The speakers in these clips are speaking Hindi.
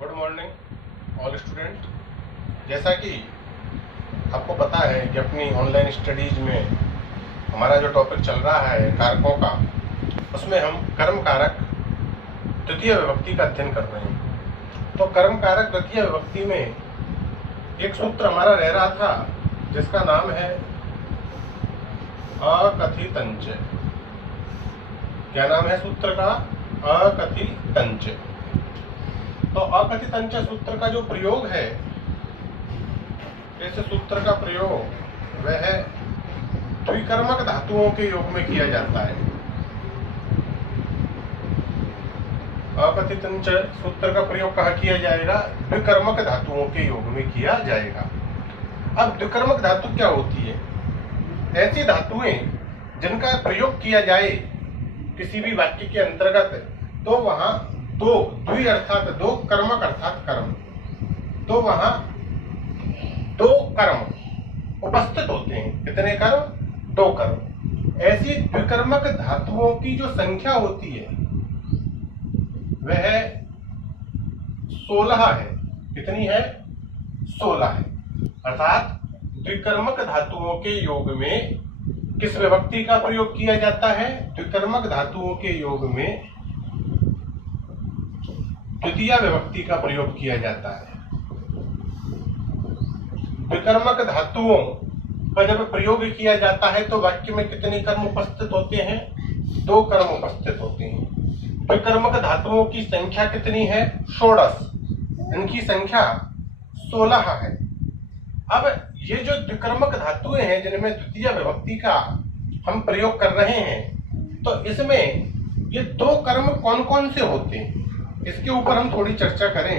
Good morning all student. जैसा कि आपको पता है कि अपनी ऑनलाइन स्टडीज में हमारा जो टॉपिक चल रहा है कारकों का, उसमें हम कर्म कारक द्वितीय विभक्ति का अध्ययन कर रहे हैं। तो कर्म कारक द्वितीय विभक्ति में एक सूत्र हमारा रह रहा था जिसका नाम है अकथितञ्च। क्या नाम है सूत्र का? अकथितञ्च। तो अकथितञ्च सूत्र का जो प्रयोग है, इस सूत्र का प्रयोग वह द्विकर्मक धातुओं के योग में किया जाता है। अकथितञ्च सूत्र का प्रयोग कहाँ किया जाएगा? द्विकर्मक धातुओं के योग में किया जाएगा। अब द्विकर्मक धातु क्या होती है? ऐसी धातुएं जिनका प्रयोग किया जाए किसी भी वाक्य के अंतर्गत, तो वहां दो द्वि अर्थात दो, कर्मक अर्थात कर्म, तो वहां दो कर्म उपस्थित होते हैं। कितने कर्म? दो कर्म। ऐसी द्विकर्मक धातुओं की जो संख्या होती है वह 16 है। कितनी है? 16 है। अर्थात द्विकर्मक धातुओं के योग में किस विभक्ति का प्रयोग किया जाता है? द्विकर्मक धातुओं के योग में द्वितीय विभक्ति का प्रयोग किया जाता है। द्विकर्मक धातुओं का जब प्रयोग किया जाता है तो वाक्य में कितने कर्म उपस्थित होते हैं? दो कर्म उपस्थित होते हैं। द्विकर्मक धातुओं की संख्या कितनी है? 16। इनकी संख्या 16 है। अब ये जो द्विकर्मक धातुएं हैं जिनमें द्वितीय विभक्ति का हम प्रयोग कर रहे हैं, तो इसमें ये दो कर्म कौन कौन से होते हैं, इसके ऊपर हम थोड़ी चर्चा करें।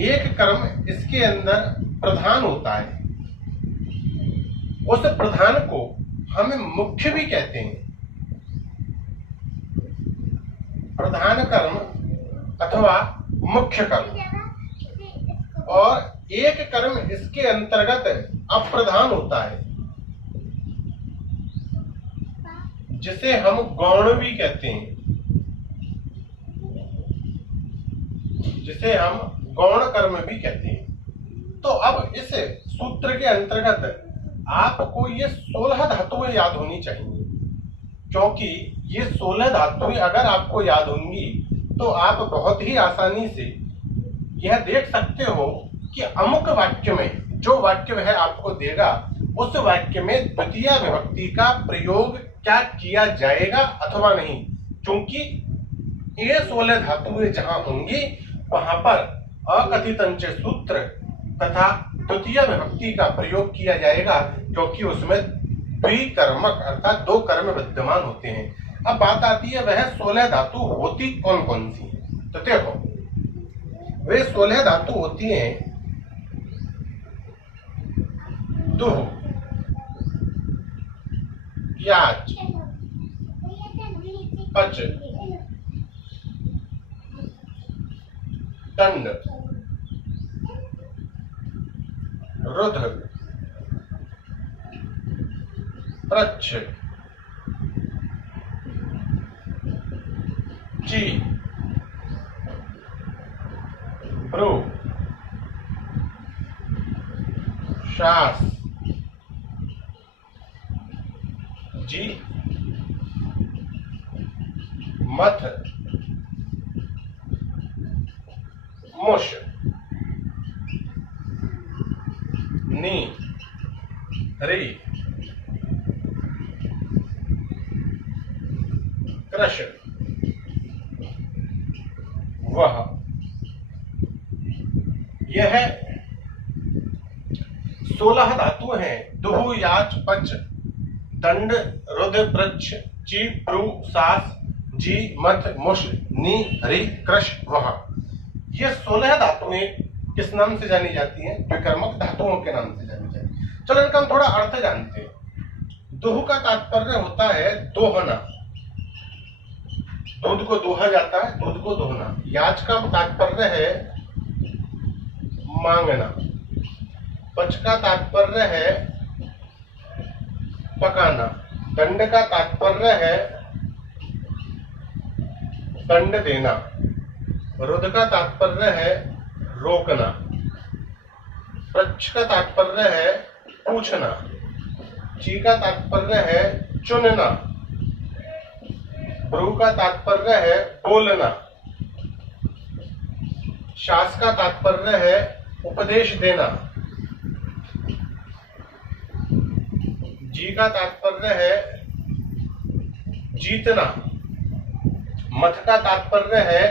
एक कर्म इसके अंदर प्रधान होता है, उस प्रधान को हम मुख्य भी कहते हैं। प्रधान कर्म अथवा मुख्य कर्म। और एक कर्म इसके अंतर्गत अप्रधान होता है, जिसे हम गौण भी कहते हैं, जिसे हम गौण कर्म भी कहते हैं। तो अब इस सूत्र के अंतर्गत आपको ये 16 धातुएं याद होनी चाहिए, क्योंकि ये 16 धातुएं अगर आपको याद होंगी तो आप बहुत ही आसानी से यह देख सकते हो कि अमुक वाक्य में जो वाक्य वह आपको देगा उस वाक्य में द्वितीय विभक्ति का प्रयोग क्या किया जाएगा अथवा नहीं। क्योंकि ये 16 धातुएं जहां होंगी वहां पर अकथितञ्च सूत्र तथा द्वितीय विभक्ति का प्रयोग किया जाएगा, क्योंकि उसमें द्विकर्मक अर्थात दो कर्म विद्यमान होते हैं। अब बात आती है वह 16 धातु होती कौन कौन सी है। तो देखो, वे 16 धातु होती हैं दुह, याच, पच, दंड, रुद्र, प्रच्छ, ची, भ्रू, शास, जी, मथ, मुश, नी, री, कृश, वह। यह 16 धातु हैं। दुहु, याच, पच, दंड, रुद्र, प्रच्छ, ची, प्रू, सास, जी, मथ, मुश, नी, री, कृश, वह। ये 16 धातुएं किस नाम से जानी जाती हैं? द्विकर्मक धातुओं के नाम से जानी जाती है। चलो इनका हम थोड़ा अर्थ जानते हैं। दुह का तात्पर्य होता है दोहना, दूध को दोहा जाता है, दूध को दोहना। याच का तात्पर्य है मांगना। पच का तात्पर्य है पकाना। दंड का तात्पर्य है दंड देना। रुद्र का तात्पर्य है रोकना, प्रच्छ का तात्पर्य है पूछना, ची का तात्पर्य है चुनना, ब्रू का तात्पर्य है बोलना, शास का तात्पर्य है उपदेश देना, जी का तात्पर्य है जीतना, मथ का तात्पर्य है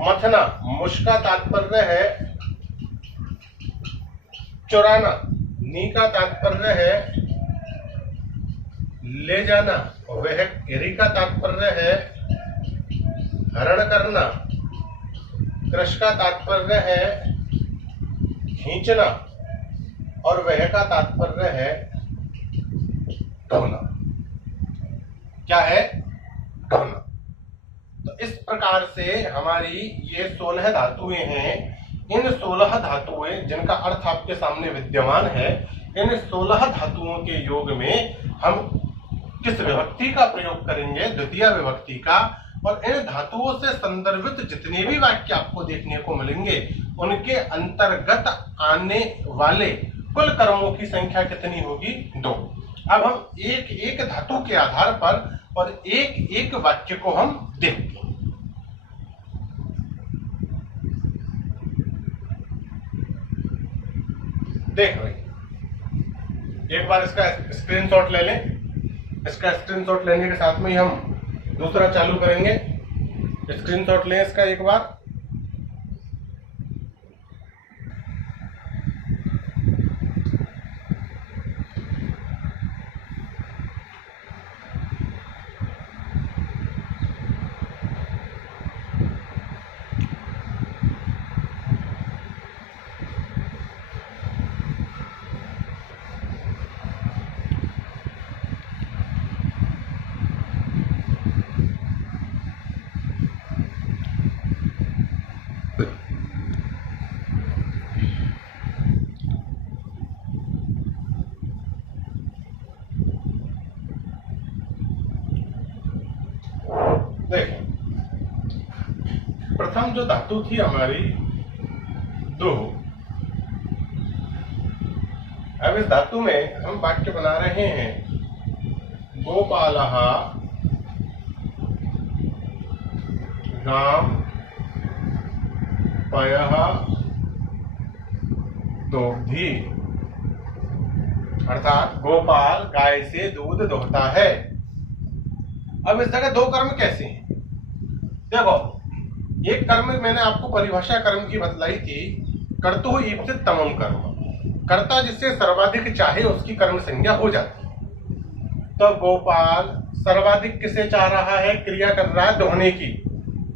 मथना, मुश का तात्पर्य है चुराना, नी का तात्पर्य है ले जाना, वह री का तात्पर्य है हरण करना, कृष का तात्पर्य है खींचना और वह का तात्पर्य है ढोना। क्या है? ढोना। तो इस प्रकार से हमारी ये 16 धातुएं हैं। इन 16 धातुएं जिनका अर्थ आपके सामने विद्यमान है, इन 16 धातुओं के योग में हम किस विभक्ति का प्रयोग करेंगे? द्वितीय विभक्ति का। और इन धातुओं से संदर्भित जितने भी वाक्य आपको देखने को मिलेंगे उनके अंतर्गत आने वाले कुल कर्मों की संख्या कितनी होगी? 2। अब हम एक एक धातु के आधार पर और एक एक वाक्य को हम देखते हैं। देख रहे, एक बार इसका स्क्रीनशॉट ले लें। इसका स्क्रीनशॉट लेने के साथ में ही हम दूसरा चालू करेंगे। स्क्रीनशॉट लें इसका एक बार। देखें, प्रथम जो धातु थी हमारी दो। अब इस धातु में हम वाक्य बना रहे हैं। गोपालः गां पयः दोग्धी, अर्थात गोपाल गाय से दूध दोहता है। अब इस जगह दो कर्म कैसे हैं? देखो, एक कर्म मैंने आपको परिभाषा कर्म की बतलाई थी, कर्तु ईप्सित तमम कर्म। कर्ता जिससे सर्वाधिक चाहे उसकी कर्म संज्ञा हो जाती है। तो गोपाल सर्वाधिक किसे चाह रहा है? क्रिया कर रहा है दोहने की।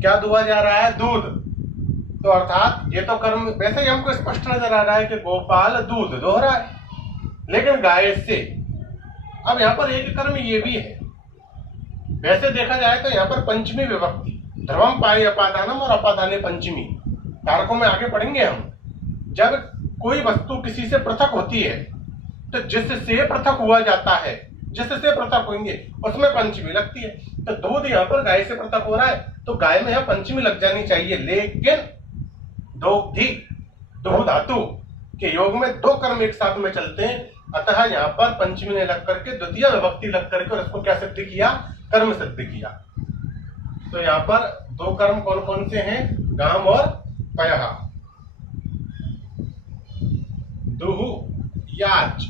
क्या दुआ जा रहा है? दूध। तो अर्थात ये तो कर्म वैसे ही हमको स्पष्ट नजर आ रहा है कि गोपाल दूध दोह रहा है, लेकिन गाय से। अब यहाँ पर एक कर्म ये भी है। वैसे देखा जाए तो यहाँ पर पंचमी विभक्ति, ध्रुवम पाई अपादानम और अपादाने पंचमी, कारकों में आगे पढ़ेंगे हम। जब कोई वस्तु किसी से पृथक होती है तो जिससे पृथक हुआ जाता है, जिससे पृथक होंगे उसमें पंचमी लगती है। तो दूध यहाँ पर गाय से पृथक हो रहा है तो गाय में यहाँ पंचमी लग जानी चाहिए, लेकिन दोग्धी दो धातु के योग में दो कर्म एक साथ में चलते हैं, अतः यहाँ पर पंचमी ने लग करके द्वितीय विभक्ति लग करके और इसको क्या सिद्ध किया? कर्म सिद्ध किया। तो यहाँ पर दो कर्म कौन कौन से हैं? गाम और पयः। दुहु याच,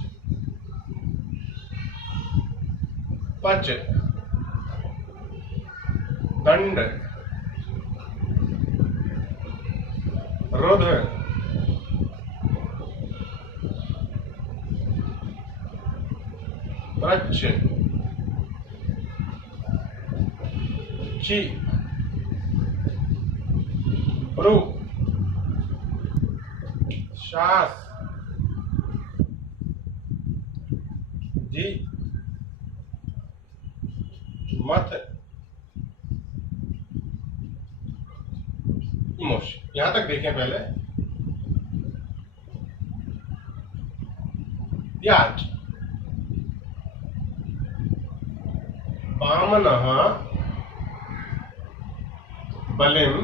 पच, दंड, रुद्र, प्रच्छ, ची, ब्रू, शास, जी, मथ, मोश। यहां तक देखें पहले। याच, वामनः बलिम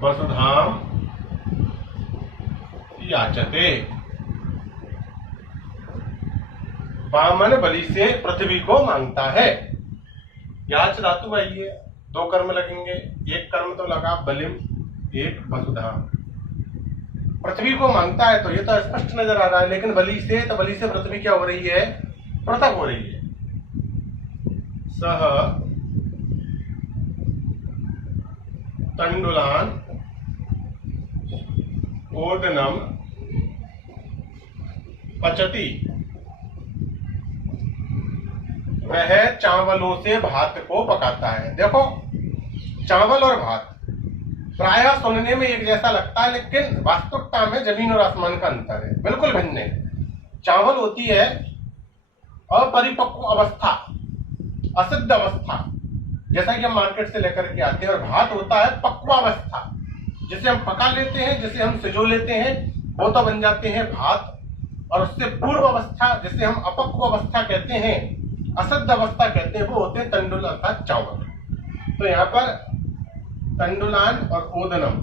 वसुधाम याचते। वामन बलि से पृथ्वी को मांगता है। याच धातु आई है, दो कर्म लगेंगे, एक कर्म तो लगा बलिम, एक वसुधाम। पृथ्वी को मांगता है तो ये तो स्पष्ट नजर आ रहा है, लेकिन बलि से, तो बलि से पृथ्वी क्या हो रही है? पृथक हो रही है। सह तंडुलान ओदनम पचती। वह चावलों से भात को पकाता है। देखो, चावल और भात प्रायः सुनने में एक जैसा लगता है, लेकिन वास्तविकता में जमीन और आसमान का अंतर है, बिल्कुल भिन्न है। चावल होती है अपरिपक्व अवस्था, असिद्ध अवस्था, जैसा कि हम मार्केट से लेकर के आते हैं, और भात होता है पक्वावस्था, जिसे हम पका लेते हैं, जिसे हम सिजो लेते हैं, वो तो बन जाते हैं भात। और उससे पूर्व अवस्था, जिसे हम अपक्व अवस्था कहते हैं, असिद्ध अवस्था कहते हैं, वो होते हैं तंडुल अर्थात चावल। तो यहाँ पर तंडुलान और ओदनम,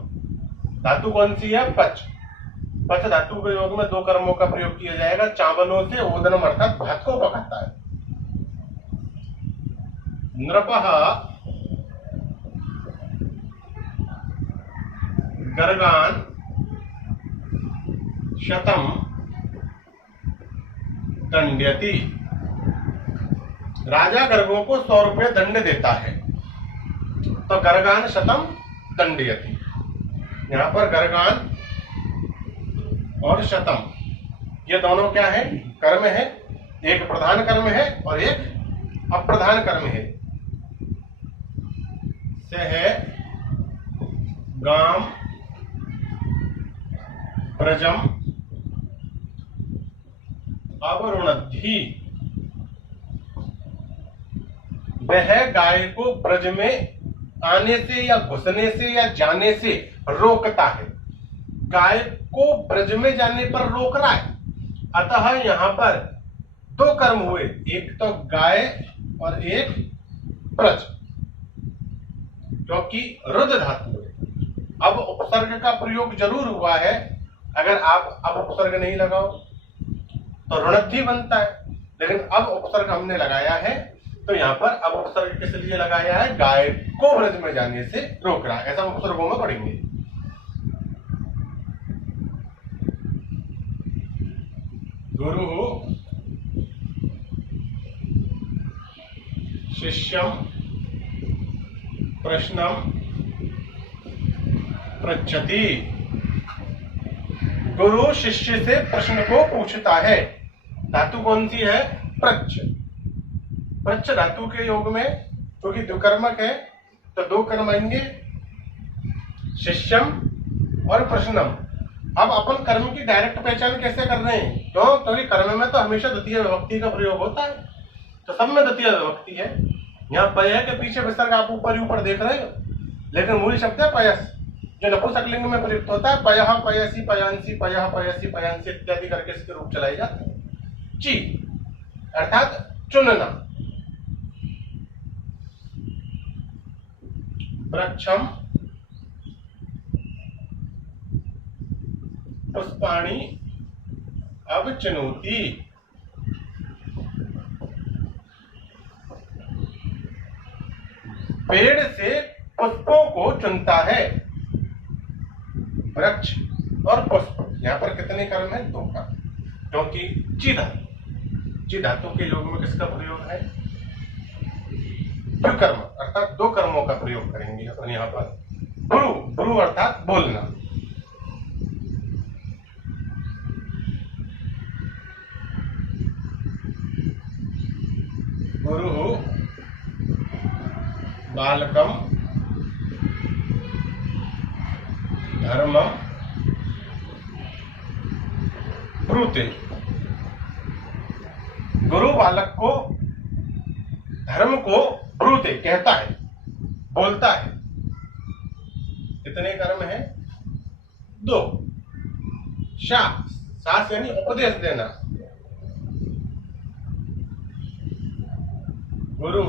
धातु कौन सी है? पच। पच धातु के योग में दो कर्मों का प्रयोग किया जाएगा। चावलों से ओदनम अर्थात भात को पकाता है। नृपः गर्गान शतम दंड्यति। राजा गर्गों को 100 रुपये दंड देता है। तो गर्गान शतम दंड्यति, यहां पर गर्गान और शतम ये दोनों क्या है? कर्म है। एक प्रधान कर्म है और एक अप्रधान कर्म है। सह गाम ब्रजम अवरुणद्धि। वह गाय को ब्रज में आने से या घुसने से या जाने से रोकता है। गाय को ब्रज में जाने पर रोक रहा है। अतः यहां पर दो कर्म हुए, एक तो गाय और एक ब्रज, क्योंकि रुद्र धातु है। अब उपसर्ग का प्रयोग जरूर हुआ है। अगर आप अब उपसर्ग नहीं लगाओ तो ऋणद्धि बनता है, लेकिन अब उपसर्ग हमने लगाया है, तो यहाँ पर अब उपसर्ग किस लिए लगाया है? गाय को ब्रज में जाने से रोक रहा है। ऐसा उपसर्गों में पढ़ेंगे। गुरु शिष्यम प्रश्नम पृच्छति। गुरु शिष्य से प्रश्न को पूछता है। धातु कौन सी है? पृच्छ। पृच्छ धातु के योग में क्योंकि द्विकर्मक है तो दो कर्म आएंगे, शिष्यम और प्रश्नम। अब अपन कर्म की डायरेक्ट पहचान कैसे कर रहे हैं? क्योंकि कर्म में तो हमेशा द्वितीय विभक्ति का प्रयोग होता है, तो सब में द्वितीय विभक्ति है। यहाँ पय के पीछे विसर्ग आप ऊपर ही ऊपर देख रहे हो, लेकिन मूल शब्द है पयस, जो नपुंसकलिंग में प्रयुक्त होता है। पयः पयसी पयांसी, पयः पयसी पयांसी इत्यादि करके इसके रूप चलाए जाते हैं। ची अर्थात चुनना। वृक्षम पुष्पाणि अवचिनोति। पेड़ से पुष्पों को चुनता है। वृक्ष और पुष्प, यहाँ पर कितने कर्म है? दो कर्म, क्योंकि ची धातु के योग में किसका प्रयोग है? द्विकर्म अर्थात दो कर्मों का प्रयोग करेंगे अपन यहाँ पर। ब्रू, ब्रू अर्थात बोलना। गुरु बालकम धर्मम ब्रूते। गुरु बालक को धर्म को ब्रूते कहता है, बोलता है। कितने कर्म है? दो। शास यानी उपदेश देना। गुरु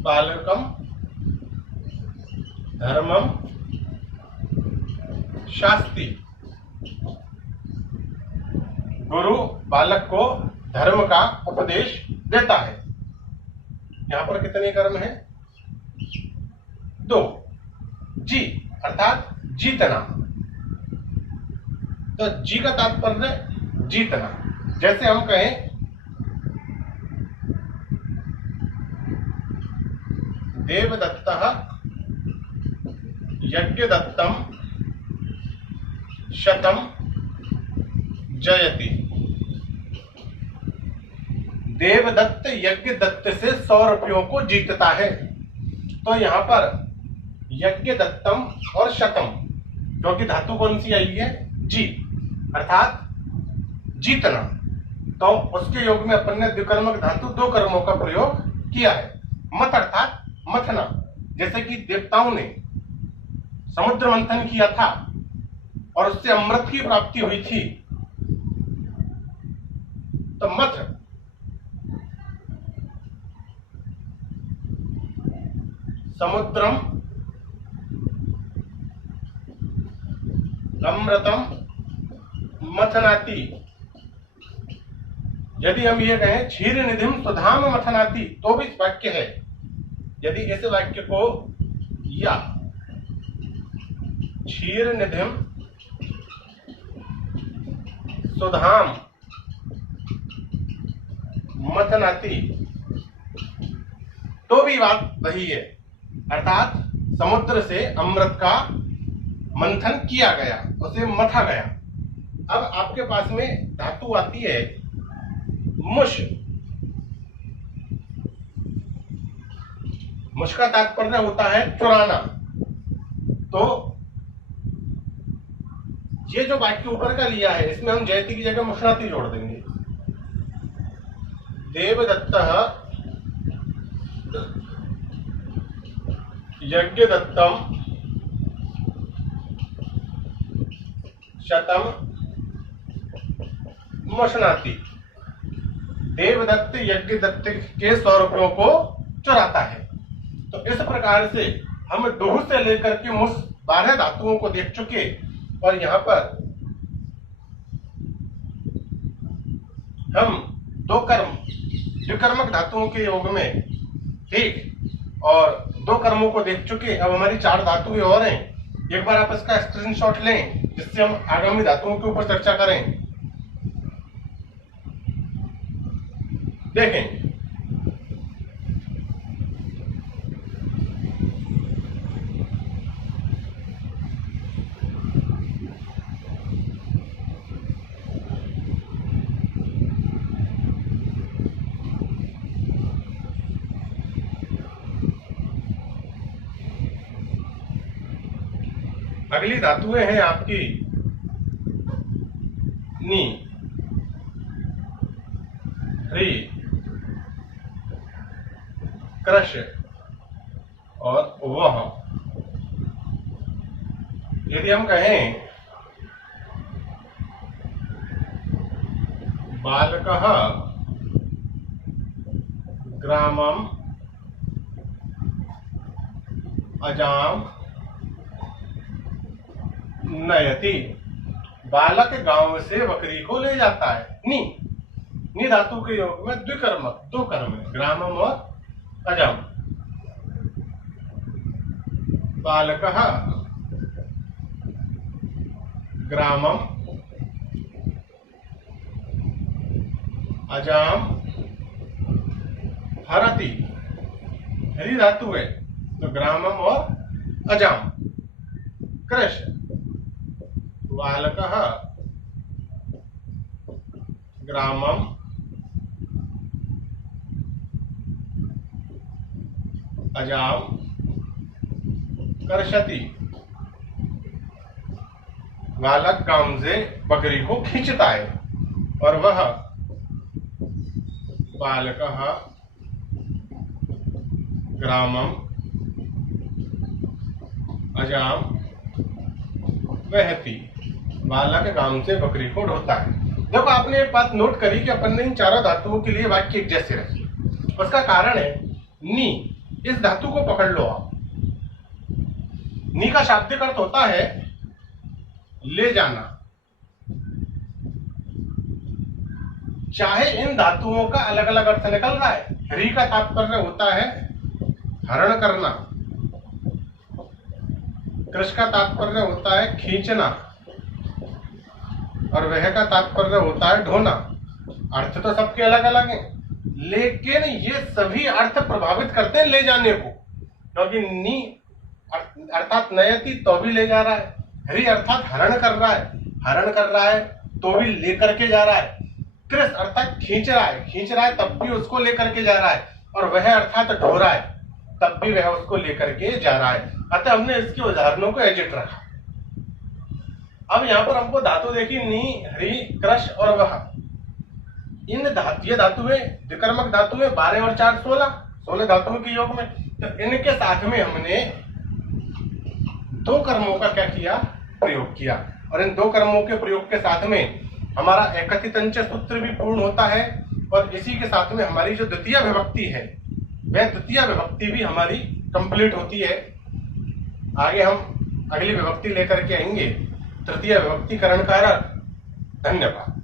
बालकम धर्मम शास्ति। गुरु बालक को धर्म का उपदेश देता है। यहां पर कितने कर्म हैं? 2। जी अर्थात जीतना। तो जी का तात्पर्य जीतना। जैसे हम कहें देवदत्तः यज्ञदत्तम शतम जयति। देवदत्त यज्ञ दत्त से 100 रुपयों को जीतता है। तो यहां पर यज्ञ दत्तम और शतम, क्योंकि धातु कौन सी आई है? जी अर्थात जीतना। तो उसके योग में अपन ने द्विकर्मक धातु 2 कर्मों का प्रयोग किया है। मत अर्थात मथना, जैसे कि देवताओं ने समुद्र मंथन किया था और उससे अमृत की प्राप्ति हुई थी। तो मथ समुद्रम अमृतम मथनाति। यदि हम ये कहें क्षीर निधिम सुधाम मथनाति, तो भी वाक्य है। यदि इस वाक्य को या क्षीर निधिम सुधाम मथनाति, तो भी बात वही है। अर्थात समुद्र से अमृत का मंथन किया गया, उसे मथा गया। अब आपके पास में धातु आती है मुश। मुश का तात्पर्य होता है चुराना। तो ये जो वाक्य ऊपर का लिया है, इसमें हम जयति की जगह मुशनाति जोड़ देंगे। देवदत्तः यज्ञदत्तम शतम मुशनाति। देवदत्त यज्ञ दत्त के 100 रुपयों को चुराता है। तो इस प्रकार से हम डूह से लेकर के मुस 12 धातुओं को देख चुके, और यहाँ पर हम 2 कर्म द्विकर्मक धातुओं के योग में ठीक और 2 कर्मों को देख चुके। अब हमारी 4 धातुएं और हैं। एक बार आप इसका स्क्रीनशॉट लें, जिससे हम आगामी धातुओं के ऊपर चर्चा करें। देखें, अगली धातुएं हैं आपकी नी, ह्री, क्रश और वह। यदि हम कहें बालकः ग्रामम अजाम नयति। बालक गांव से बकरी को ले जाता है। नी धातु के योग में द्विकर्मक 2 कर्म है, ग्रामम और अजाम। बालकः ग्रामम अजाम हरति। हरी धातु है, तो ग्रामम और अजाम। कृष बालकः ग्रामम अजाम कर्षति। बालक गांव से बकरी को खींचता है, और वह बालकः ग्रामम अजाम वहति। बालक गांव से बकरी को ढोता है। देखो, आपने एक बात नोट करी कि अपन ने इन 4 धातुओं के लिए वाक्य एक जैसे रखे। उसका कारण है नी इस धातु को पकड़ लो आप। नी का शाब्दिक अर्थ होता है ले जाना। चाहे इन धातुओं का अलग अलग अर्थ निकल रहा है। हरि का तात्पर्य होता है हरण करना, कृष का तात्पर्य होता है खींचना, और वह का तात्पर्य होता है ढोना। अर्थ तो सबके अलग अलग हैं, लेकिन ये सभी अर्थ प्रभावित करते हैं ले जाने को, क्योंकि नी अर्थात नयति तो भी ले जा रहा है, हरि अर्थात हरण कर रहा है तो भी लेकर के जा रहा है, कृष अर्थात खींच रहा है तब भी उसको लेकर के जा रहा है, और वह अर्थात ढो रहा है तब भी वह उसको लेकर के जा रहा है। अतः हमने इसके उदाहरणों को एजिट रखा। अब यहाँ पर हमको धातु देखी नी, हरि, कृष और वह। ये धातुएं द्विकर्मक धातुएं 12 और 4 16 धातुओं के योग में। तो इनके साथ में हमने 2 कर्मों का क्या किया, प्रयोग किया, और इन 2 कर्मों के प्रयोग के साथ में हमारा एकथितंच सूत्र भी पूर्ण होता है, और इसी के साथ में हमारी जो द्वितीय विभक्ति है वह द्वितीय विभक्ति भी हमारी कंप्लीट होती है। आगे हम अगली विभक्ति लेकर के आएंगे, तृतीय विभक्तिकरण कारक। धन्यवाद।